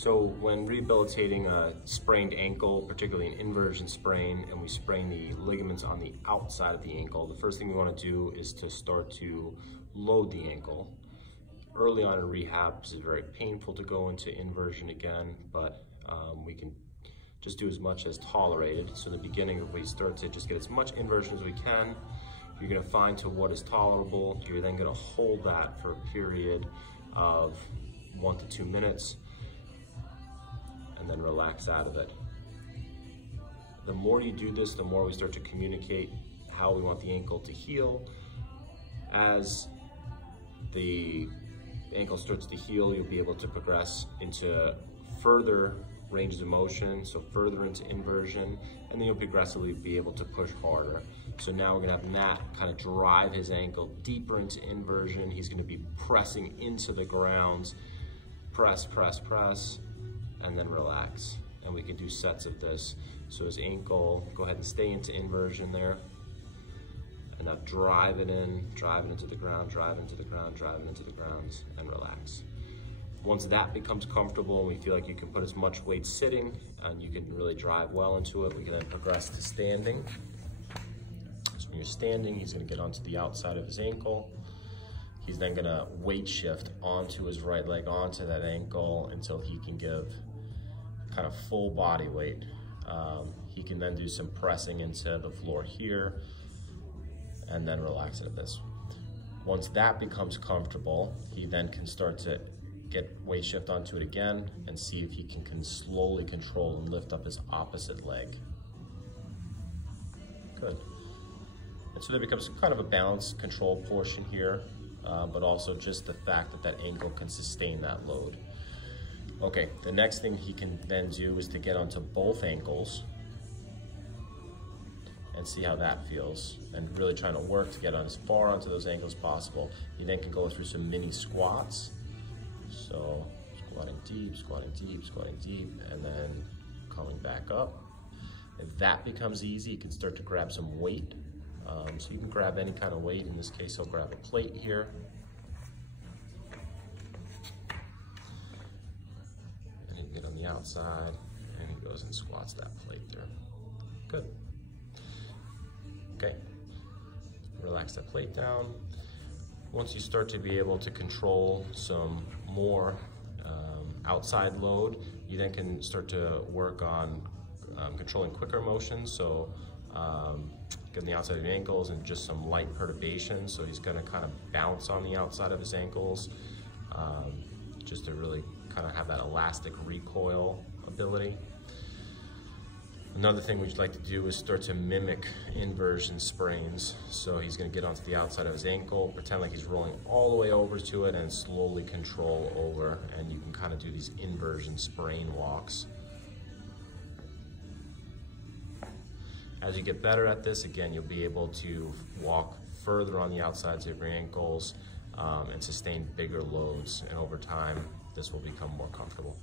So when rehabilitating a sprained ankle, particularly an inversion sprain, and we sprain the ligaments on the outside of the ankle, the first thing we want to do is to start to load the ankle. Early on in rehab, it's very painful to go into inversion again, but we can just do as much as tolerated. So in the beginning, we start to just get as much inversion as we can. You're going to find to what is tolerable. You're then going to hold that for a period of 1 to 2 minutes, and then relax out of it. The more you do this, the more we start to communicate how we want the ankle to heal. As the ankle starts to heal, you'll be able to progress into further ranges of motion, so further into inversion, and then you'll progressively be able to push harder. So now we're gonna have Nat kind of drive his ankle deeper into inversion. He's gonna be pressing into the ground, press, press, press, and then relax. And we can do sets of this. So his ankle, go ahead and stay into inversion there. And now drive it into the ground, drive into the ground, drive it into the ground, and relax. Once that becomes comfortable and we feel like you can put as much weight sitting and you can really drive well into it, we can then progress to standing. So when you're standing, he's gonna get onto the outside of his ankle. He's then gonna weight shift onto his right leg, onto that ankle until he can give kind of full body weight. He can then do some pressing into the floor here and then relax into this. Once that becomes comfortable, he then can start to get weight shift onto it again and see if he can slowly control and lift up his opposite leg. Good. And so there becomes kind of a balanced control portion here, but also just the fact that that ankle can sustain that load. Okay, the next thing he can then do is to get onto both ankles and see how that feels, and really trying to work to get on as far onto those ankles as possible. He then can go through some mini squats. So squatting deep, squatting deep, squatting deep, and then coming back up. If that becomes easy, you can start to grab some weight. So you can grab any kind of weight. In this case, I'll grab a plate here. And he can get on the outside, and he goes and squats that plate there. Good. Okay. Relax that plate down. Once you start to be able to control some more outside load, you then can start to work on controlling quicker motions. So getting the outside of the ankles and just some light perturbation. So he's gonna kind of bounce on the outside of his ankles just to really kind of have that elastic recoil ability. Another thing we'd like to do is start to mimic inversion sprains. So he's gonna get onto the outside of his ankle, pretend like he's rolling all the way over to it and slowly control over, and you can kind of do these inversion sprain walks. As you get better at this, again, you'll be able to walk further on the outsides of your ankles and sustain bigger loads, and over time, this will become more comfortable.